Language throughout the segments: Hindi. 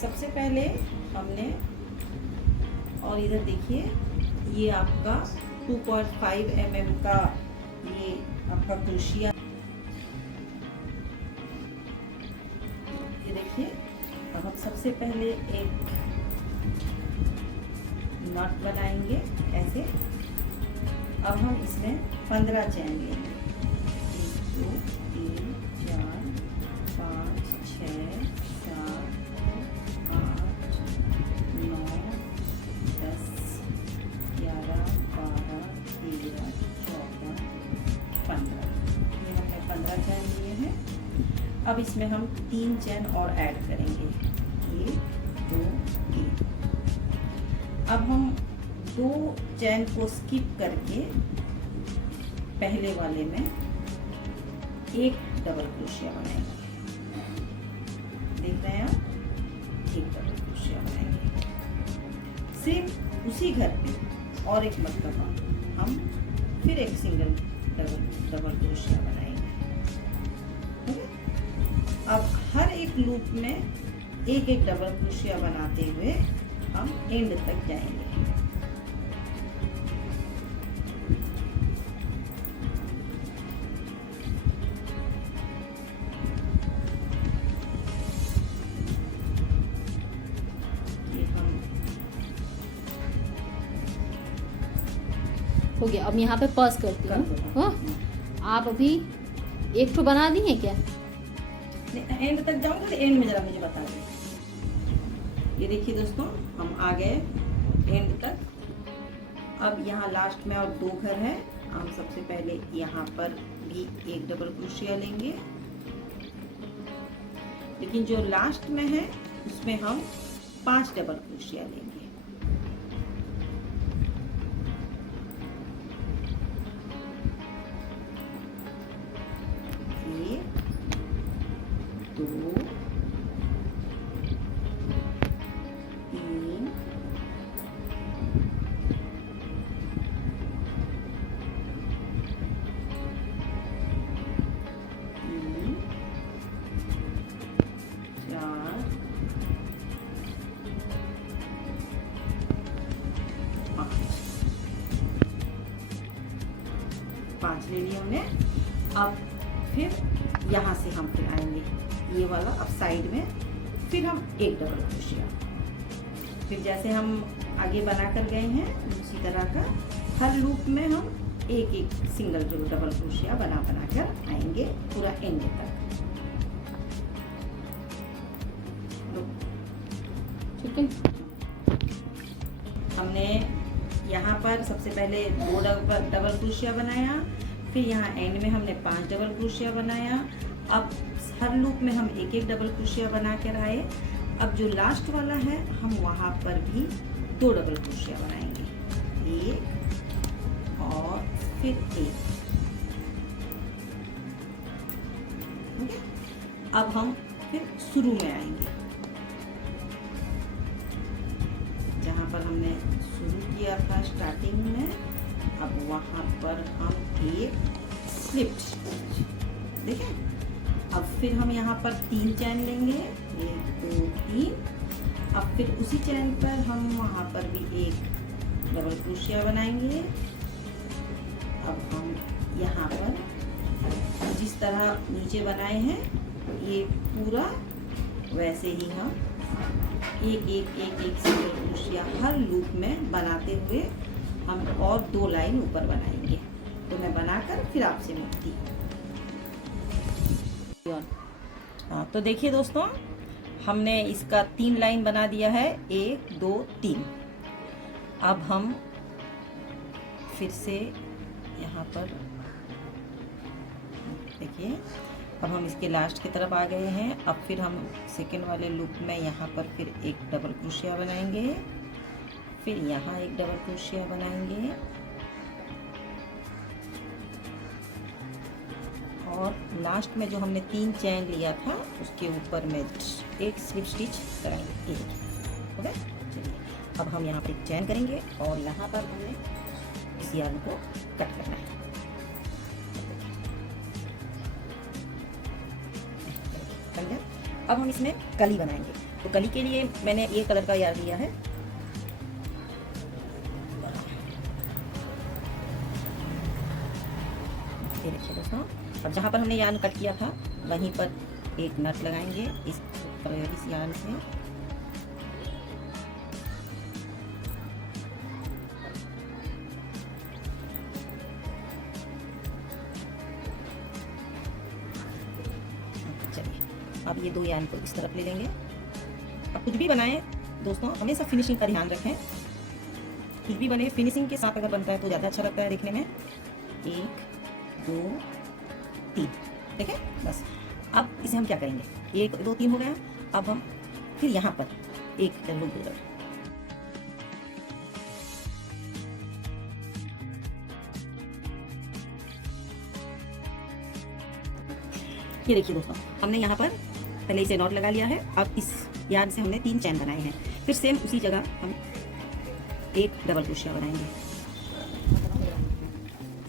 सबसे पहले हमने, और इधर देखिए ये आपका 2.5 mm का ये आपका क्रोशिया, ये देखिए। अब हम सबसे पहले एक नॉट बनाएंगे ऐसे। अब हम इसमें 15 चैन लेंगे, 1 2 3 4 5 6 7 8 9 10 11 12 13 14 15। ये हमने 15 चैन लिए हैं। अब इसमें हम 3 चैन और ऐड करेंगे, 1 2 3। अब हम 2 चैन को स्किप करके पहले वाले में एक डबल क्रोशिया बनाएंगे। देख रहे हैं आप, एक डबल क्रोशिया बनाएंगे। सिर्फ उसी घर पे और एक मरतबा हम फिर एक सिंगल डबल क्रोशिया बनाएंगे। अब हर एक लूप में एक एक डबल क्रोशिया बनाते हुए हम एंड तक जाएंगे। हो गया। अब यहाँ पे पॉज करती हूँ। हाँ, आप अभी एक ठो बना दी है क्या? एंड तक जाऊंगा तो एंड में जरा मुझे बता दें। ये देखिए दोस्तों, हम आ गए एंड तक। अब यहाँ लास्ट में और 2 घर है। हम सबसे पहले यहाँ पर भी एक डबल क्रोशिया लेंगे, लेकिन जो लास्ट में है उसमें हम 5 डबल क्रोशिया लेंगे। 1 2 3 4 5 ले लिया हमने। अब फिर यहाँ से हम फिर आएंगे ये वाला, अब साइड में फिर हम एक डबल क्रोशिया। फिर जैसे हम आगे बना कर गए हैं उसी तरह का हर लूप में हम एक एक सिंगल डबल क्रोशिया बना कर आएंगे पूरा एंड तक। ठीक है। हमने यहाँ पर सबसे पहले 2 डबल क्रोशिया बनाया, फिर यहाँ एंड में हमने 5 डबल क्रोशिया बनाया। अब हर लूप में हम एक एक डबल क्रोशिया बना कर आए। अब जो लास्ट वाला है हम वहाँ पर भी 2 डबल क्रोशिया बनाएंगे, एक और फिर एक। ठीक है। अब हम फिर शुरू में आएंगे, जहाँ पर हमने शुरू किया था स्टार्टिंग में। अब वहाँ पर हम एक स्लिप स्टिच, देखें। अब फिर हम यहाँ पर 3 चैन लेंगे, 1 2 3। अब फिर उसी चैन पर हम वहाँ पर भी एक डबल क्रोशिया बनाएंगे। अब हम यहाँ पर जिस तरह नीचे बनाए हैं ये पूरा वैसे ही हम एक सिंगल क्रोशिया हर लूप में बनाते हुए हम और 2 लाइन ऊपर बनाएंगे। तो मैं बनाकर फिर आपसे मिलती हूँ। तो देखिए दोस्तों, हमने इसका 3 लाइन बना दिया है, 1 2 3। अब हम फिर से यहाँ पर देखिए, अब हम इसके लास्ट की तरफ आ गए हैं। अब फिर हम सेकेंड वाले लूप में यहाँ पर फिर एक डबल क्रोशिया बनाएंगे, फिर यहाँ एक डबल क्रोशिया बनाएंगे और लास्ट में जो हमने 3 चैन लिया था उसके ऊपर में एक स्लिप स्टिच कराएंगे। ठीक है। चलिए, अब हम यहाँ पर एक चैन करेंगे और यहाँ पर हमने इस यार्न को कट करना है। अब हम इसमें कली बनाएंगे। तो कली के लिए मैंने ये कलर का यार्न लिया है। ये देखिए दोस्तों, और जहाँ पर हमने यार्न कट किया था वहीं पर एक नट लगाएंगे इस यार्न से। चलिए अब ये 2 यार्न को इस तरफ ले लेंगे। अब कुछ भी बनाएं दोस्तों, हमेशा फिनिशिंग का ध्यान रखें। कुछ भी बने फिनिशिंग के साथ अगर बनता है तो ज़्यादा अच्छा लगता है देखने में। 1 2 3, ठीक है। बस अब इसे हम क्या करेंगे, 1 2 3 हो गया। अब हम फिर यहाँ पर एक येलो कलर, ये देखिए दोस्तों, हमने यहाँ पर पहले इसे नॉट लगा लिया है। अब इस यार्न से हमने 3 चैन बनाए हैं। फिर सेम उसी जगह हम एक डबल क्रोशिया बनाएंगे।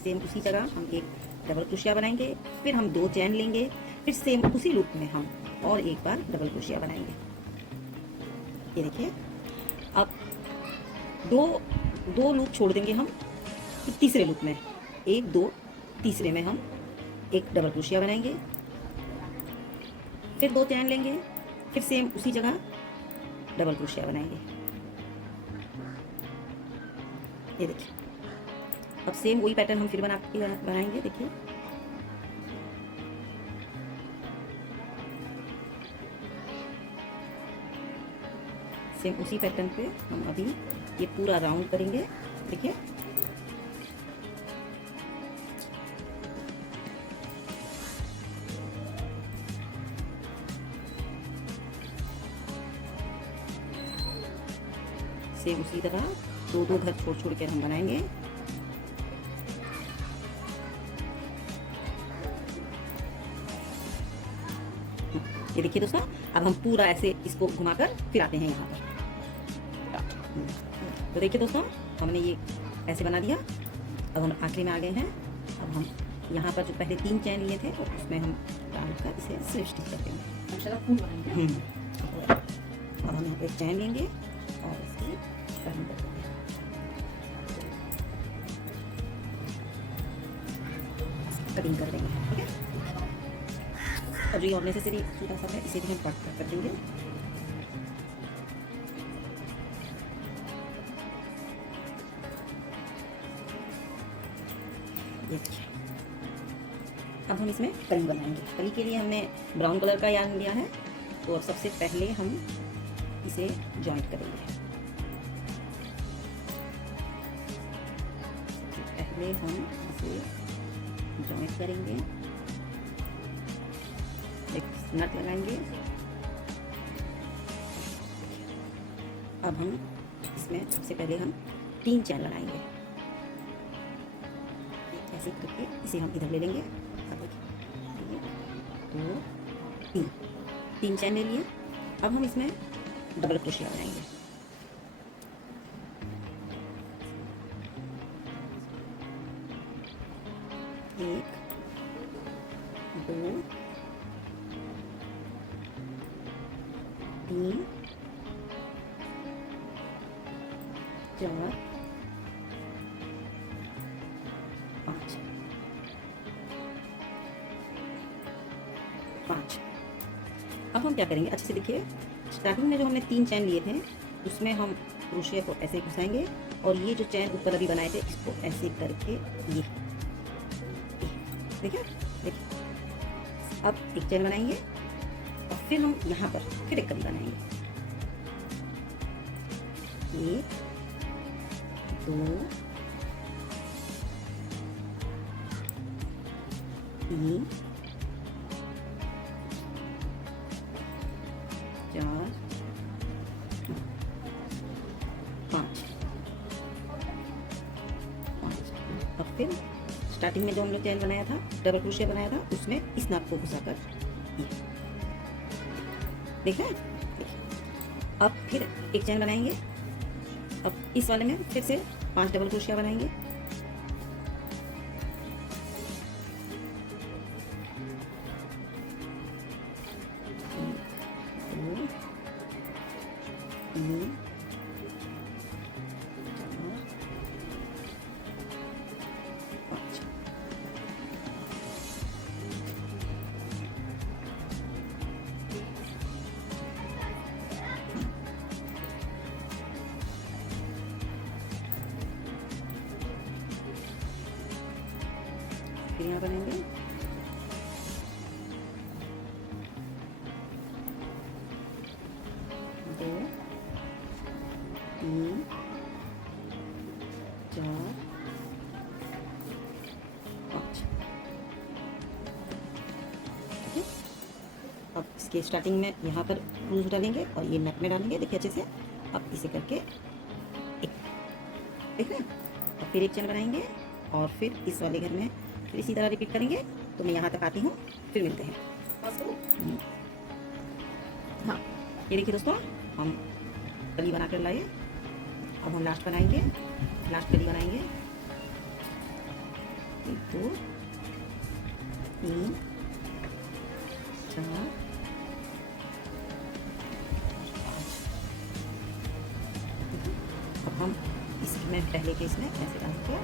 सेम उसी जगह हम एक डबल क्रोशिया बनाएंगे। फिर हम 2 चैन लेंगे। फिर सेम उसी लूप में हम और एक बार डबल क्रोशिया बनाएंगे। ये देखिए, अब दो लूप छोड़ देंगे हम। फिर तीसरे लूप में 1 2, तीसरे में हम एक डबल क्रोशिया बनाएंगे। फिर 2 चैन लेंगे। फिर सेम उसी जगह डबल क्रोशिया बनाएंगे। ये देखिए, अब सेम वही पैटर्न हम फिर बनाएंगे। देखिए, सेम उसी पैटर्न पे हम अभी ये पूरा राउंड करेंगे। देखिए, सेम उसी तरह 2 घर छोड़ छोड़ कर हम बनाएंगे। ये देखिए दोस्तों, अब हम पूरा ऐसे इसको घुमाकर फिर आते हैं यहाँ पर। तो देखिए दोस्तों, हमने ये ऐसे बना दिया। अब हम आखिरी में आ गए हैं। अब हम यहाँ पर जो पहले 3 चैन लिए थे और उसमें हम डालकर इसे स्लिप स्टिच कर देंगे। अब हम यहाँ पे चैन लेंगे और इसकी कटिंग कर देंगे। कटिंग कर देंगे, ठीक है। और जो ये अननेसेसरी सूता सब है इसे भी हम कट कर देंगे। ये देखिए, अब हम इसमें कली बनाएंगे। कली के लिए हमने ब्राउन कलर का यार्न लिया है। तो अब सबसे पहले हम इसे जॉइंट करेंगे। पहले हम इसे जॉइंट करेंगे, एक नट लगाएंगे। अब हम इसमें सबसे पहले हम 3 चैन लगाएंगे। ऐसे करके इसे हम इधर ले लेंगे। 2 3 चैन ले लिए। अब हम इसमें डबल क्रोशिया लगाएंगे। एक 2 3 4 5 5। अब हम क्या करेंगे, अच्छे से देखिए, स्टार्टिंग में जो हमने 3 चैन लिए थे उसमें हम क्रोशिया को ऐसे घुसाएंगे और ये जो चैन ऊपर अभी बनाए थे इसको ऐसे करके ये देखिए देखिए। अब एक चैन बनाएंगे और फिर हम यहाँ पर फिर एक कली बनाएंगे। 1 2 3 4 5। और फिर स्टार्टिंग में जो हम लोग चैन बनाया था, डबल क्रोशिया बनाया था, उसमें इस नाप को घुसाकर ये देख रहे हैं। अब फिर एक चैन बनाएंगे। अब इस वाले में फिर से 5 डबल क्रोशिया बनाएंगे। फिर यहाँ बनाएंगे, दो, तीन, चार, पाँच। ठीक है, अब इसके स्टार्टिंग में यहाँ पर क्रूज डालेंगे और ये नेक में डालेंगे, देखिए अच्छे से। अब इसे करके एक, देख रहे हैं, और फिर एक चैन बनाएंगे और फिर इस वाले घर में फिर इसी तरह रिपीट करेंगे। तो मैं यहाँ तक आती हूँ, फिर मिलते हैं। हाँ, ये देखिए दोस्तों, हम कली बना कर लाए। अब हम लास्ट बनाएंगे, लास्ट कली बनाएंगे। 1 2 3 4 5। अब हम इसमें पहले के इसमें ऐसे डालेंगे,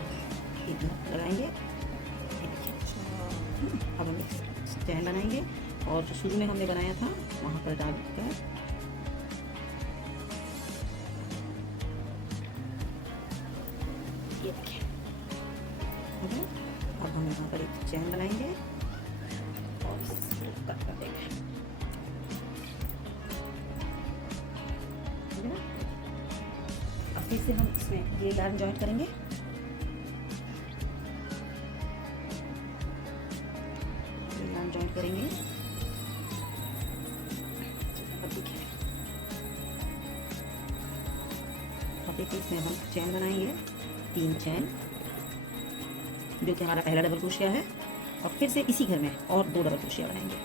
इतना लगाएंगे। अब हम एक स्टैंड बनाएंगे और जो शुरू में हमने बनाया था वहाँ पर डालकर ये देखिए। अब हम यहाँ पर एक चैन बनाएंगे और इसे कट कर देंगे। अब फिर से हम इसमें ये यार्न जॉइंट करेंगे। जॉइन करेंगे। अब देखिए, इसमें हम चैन बनाएंगे, 3 चैन, जो कि हमारा पहला डबल क्रोशिया है। और फिर से इसी घर में और 2 डबल क्रोशिया बनाएंगे।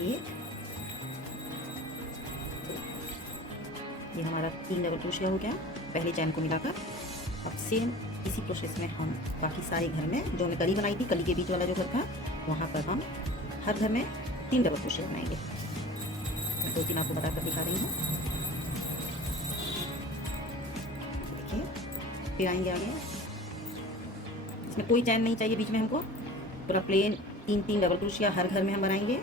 एक, ये हमारा 3 डबल क्रोशिया हो गया पहले चैन को मिलाकर। अब सेम इसी प्रोसेस में हम बाकी सारे घर में जो हमने कली बनाई थी, कली के बीच वाला जो घर था, वहाँ पर हम हर घर में 3 डबल क्रोशिया बनाएंगे। मैं 2-3 आपको बताकर दिखा रही हूँ। देखिए, फिर आएंगे आगे। इसमें कोई चैन नहीं चाहिए बीच में, हमको पूरा प्लेन 3-3 डबल क्रोशिया हर घर में हम बनाएंगे।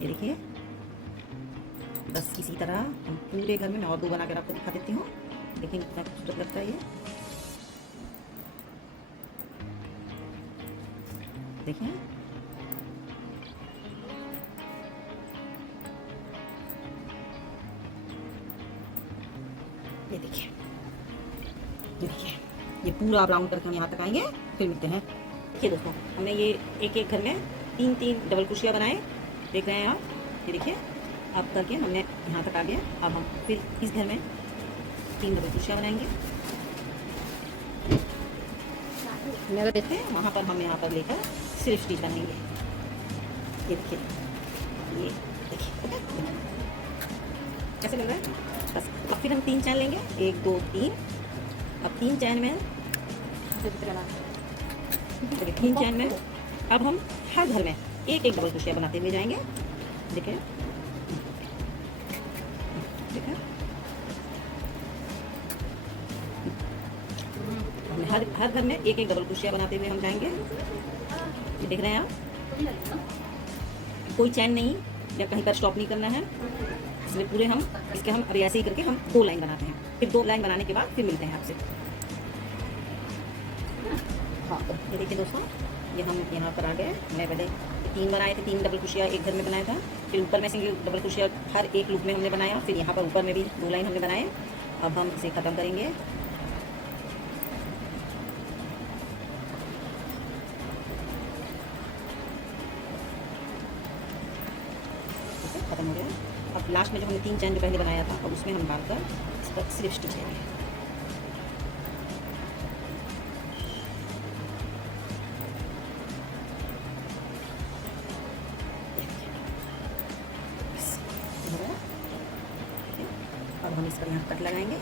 ये देखिए, बस इसी तरह हम पूरे घर में, मैं और 2 बनाकर आपको दिखा देती हूँ। देखिए कितना खूबसूरत लगता है ये। देखिए, ये देखिए, ये देखिए, ये पूरा आप राउंड करके हम यहाँ तक आएंगे, फिर मिलते हैं। देखिए दोस्तों, हमने ये एक घर में 3-3 डबल क्रोशिया बनाए, देख रहे हैं आप। ये देखिए, अब करके हमने यहाँ तक आ गया। अब हम फिर इस घर में 3 डबल क्रोशिया बनाएंगे। अगर देखते हैं वहाँ पर हम यहाँ पर लेकर सिर्फ स्टिच बनाएंगे। ये देखिए, ये देखिए, ओके, कैसे लग रहा है? बस अब फिर हम 3 चैन लेंगे, 1 2 3। अब 3 चैन में, 3 चैन में अब हम हर घर में एक डबल क्रोशिया बनाते हुए जाएंगे। देखिए, देखिए, हर घर में एक डबल क्रोशिया बनाते हुए हम जाएंगे। ये देख रहे हैं आप, कोई चैन नहीं या कहीं पर स्टॉप नहीं करना है। इसमें पूरे हम इसके हम अभी ऐसे ही करके हम 2 लाइन बनाते हैं। फिर 2 लाइन बनाने के बाद फिर मिलते हैं आपसे। हाँ, ये देखिए दोस्तों, ये हम यहाँ पर आ गए। मैं पहले 3 बनाए थे, 3 डबल क्रोशिया एक घर में बनाया था। फिर ऊपर में सिंगल डबल क्रोशिया हर एक लूप में हमने बनाया। फिर यहाँ पर ऊपर में भी 2 लाइन हमने बनाए। अब हम इसे ख़त्म करेंगे। खत्म हो गया। अब लास्ट में जो हमने 3 चैन जो पहले बनाया था, अब उसमें हम डालकर इस पर सिर्फ स्टिच लेंगे। अब हम इसका यहाँ कट लगाएंगे।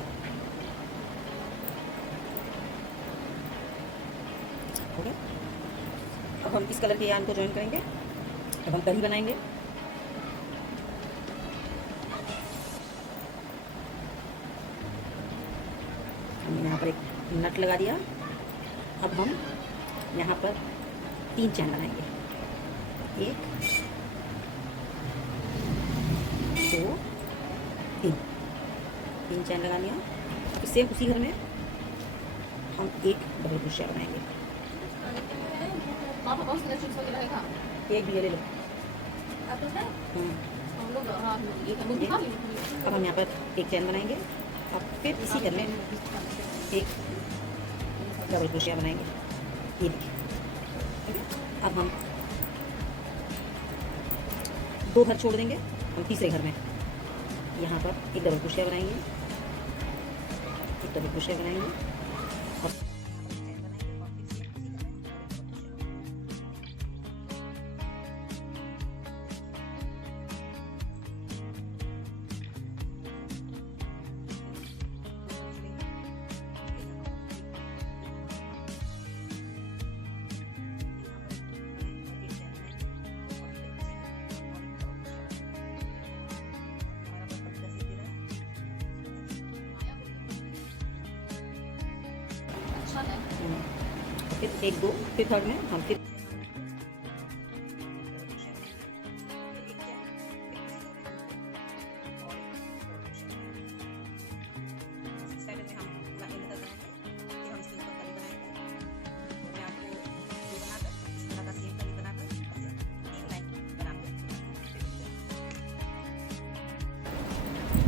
हो गया। अब हम इस कलर के यार्न को ज्वाइन करेंगे। अब हम कली बनाएंगे। हमने यहाँ पर एक नट लगा दिया। अब हम यहाँ पर 3 चैन बनाएंगे। 1 2 3 चैन लगा लिया। फिर सेम उसी घर में हम एक डबल क्रोशिया बनाएंगे। पापा बहुत सारे चिप्स वगैरह है एक भी ये ले लो। आप लोग हैं हम्म। हम लोग हाँ ये हम लोग खा लिए अब हम यहाँ पर एक चैन बनाएंगे, अब फिर इसी घर में एक डबल क्रोशिया बनाएंगे। ये देखिए, ठीक है। अब हम 2 घर छोड़ देंगे, हम तीसरे घर में यहाँ पर एक डबल क्रोशिया बनाएंगे, एक डबल क्रोशिया बनाएंगे और अच्छा है फिर 1 2 फिर थर्ड में हम फिर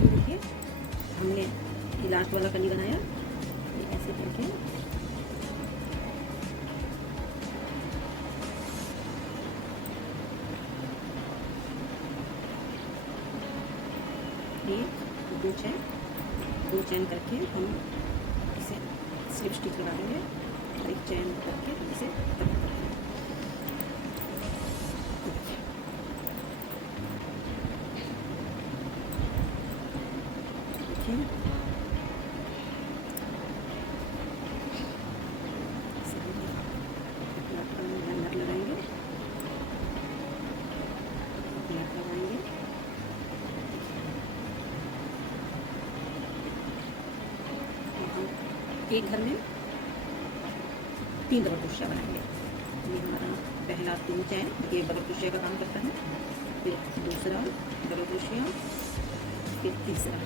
देखिए हमने ये लास्ट वाला कली बनाया, ये ऐसे करके एक दो चैन करके हम इसे स्लिप स्टिच लगा देंगे और एक चैन करके इसे कवर कर देंगे। देखिए नट लगाएंगे, नट लगाएंगे, एक घर में 3 डबल क्रोशिया बनाएंगे। ये हमारा पहला 3 चैन ये डबल क्रोशिया का काम करता है, फिर दूसरा डबल क्रोशिया, फिर तीसरा।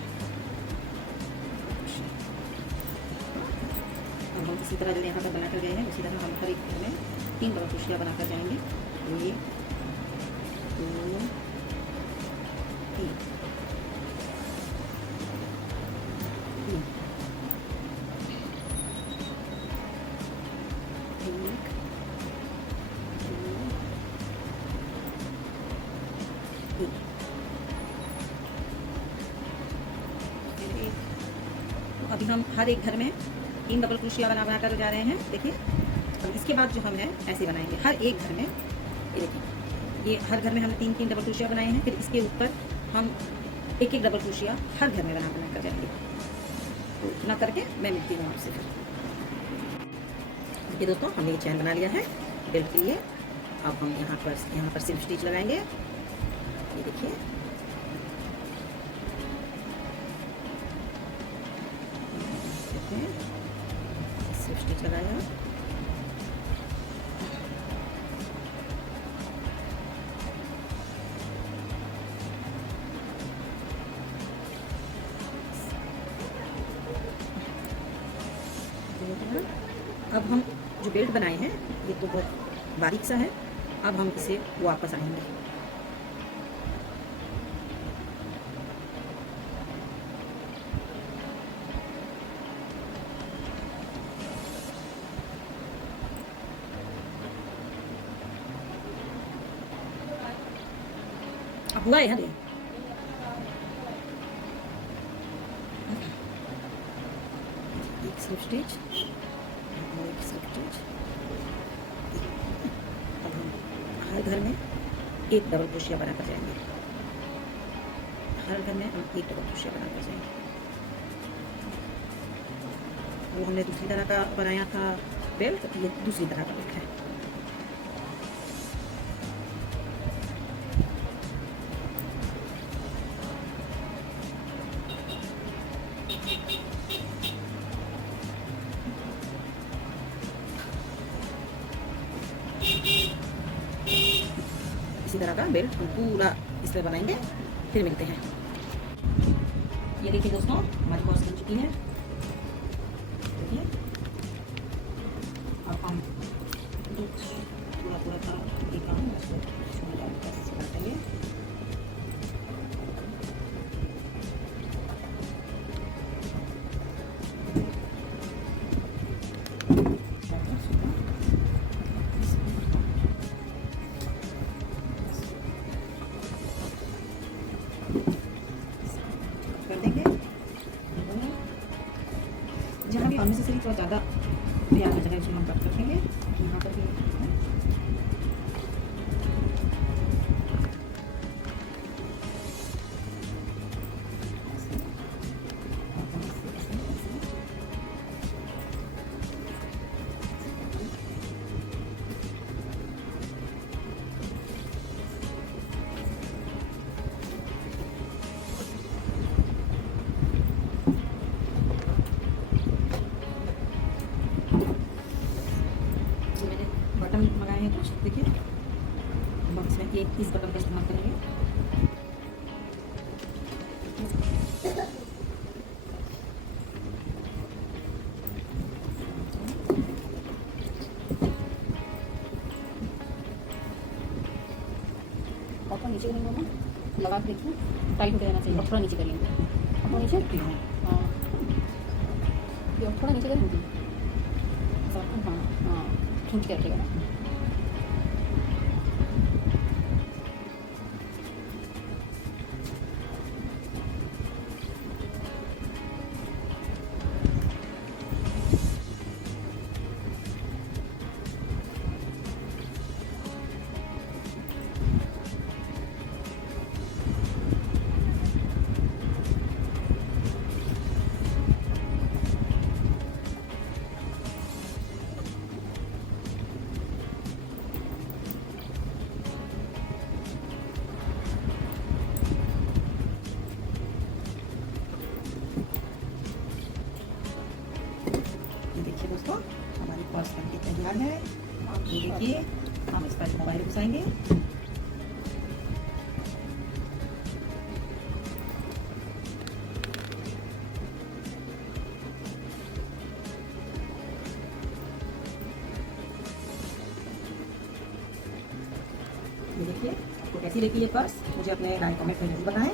अब हम इसी तरह जो यहाँ पर बनाकर गए हैं उसी तरह हम हर एक घर में 3 डबल क्रोशिया बनाकर जाएंगे। 1 2 3 अभी हम हर एक घर में 3 डबल क्रोशिया बना कर जा रहे हैं। देखिए अब इसके बाद जो हम है ऐसे बनाएंगे हर एक घर में। ये देखिए ये हर घर में हमने 3 डबल क्रोशिया बनाए हैं, फिर इसके ऊपर हम एक डबल क्रोशिया हर घर में बना कर जाएंगे। तो इतना करके मैं मिलती हूँ आपसे फिर। देखिए दोस्तों हमने ये चैन बना लिया है बेल्ट के लिए। अब हम यहाँ पर सिल्क स्टिच लगाएंगे। ये देखिए सिल्क स्टिच लगाया, अब हम जो बेल्ट बनाए हैं ये तो बहुत बारीक सा है, अब हम इसे वापस आएंगे। अब हुआ है ये एक स्लिप स्टिच, एक स्लिप स्टिच। अब हम हर घर में एक डबल क्रोशिया बनाकर जाएंगे। हर घर में हम एक डबल क्रोशिया बनाकर जाएंगे। वो हमने दूसरी तरह का बनाया था बेल्ट, ये दूसरी तरह का बेल्ट है। इसी तरह का बेल्ट हम पूरा इस पर बनाएंगे, फिर मिलते हैं। ये देखिए दोस्तों हमारी कॉस्ट बन चुकी है। देखिए अब हम पूरा पूरा था देखा हूँ उसको काटेंगे। कर देंगे जहाँ भी अननेसेसरी थोड़ा ज़्यादा प्याज हो जाएगा, इसमें हम कट कर देंगे। यहाँ पर भी बटन मंगाए हैं कुछ, देखिए बॉक्स में एक इस बटन का इस्तेमाल करेंगे। और नीचे करेंगे ना, लगा के देखिए टाइट हो जाना चाहिए, और थोड़ा नीचे करेंगे, और नीचे हाँ ये थोड़ा नीचे करेंगे, हाँ हाँ खींच के रखिएगा ना। देखिए दोस्तों, हमारी पर्स बनके तैयार है। ये देखिए, हम इस पर मोबाइल घुसाएंगे। ये देखिए, आपको कैसी लगी ये पर्स, मुझे अपने राय कमेंट में जरूर बताएं।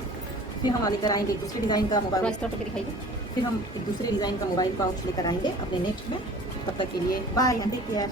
फिर हम लेकर आएंगे एक दूसरे डिज़ाइन का मोबाइल, इस तरह करके दिखाइए। फिर हम एक दूसरे डिज़ाइन का मोबाइल पाउच लेकर आएंगे अपने नेक्स्ट में। तब तक के लिए बाय एंड टेक केयर।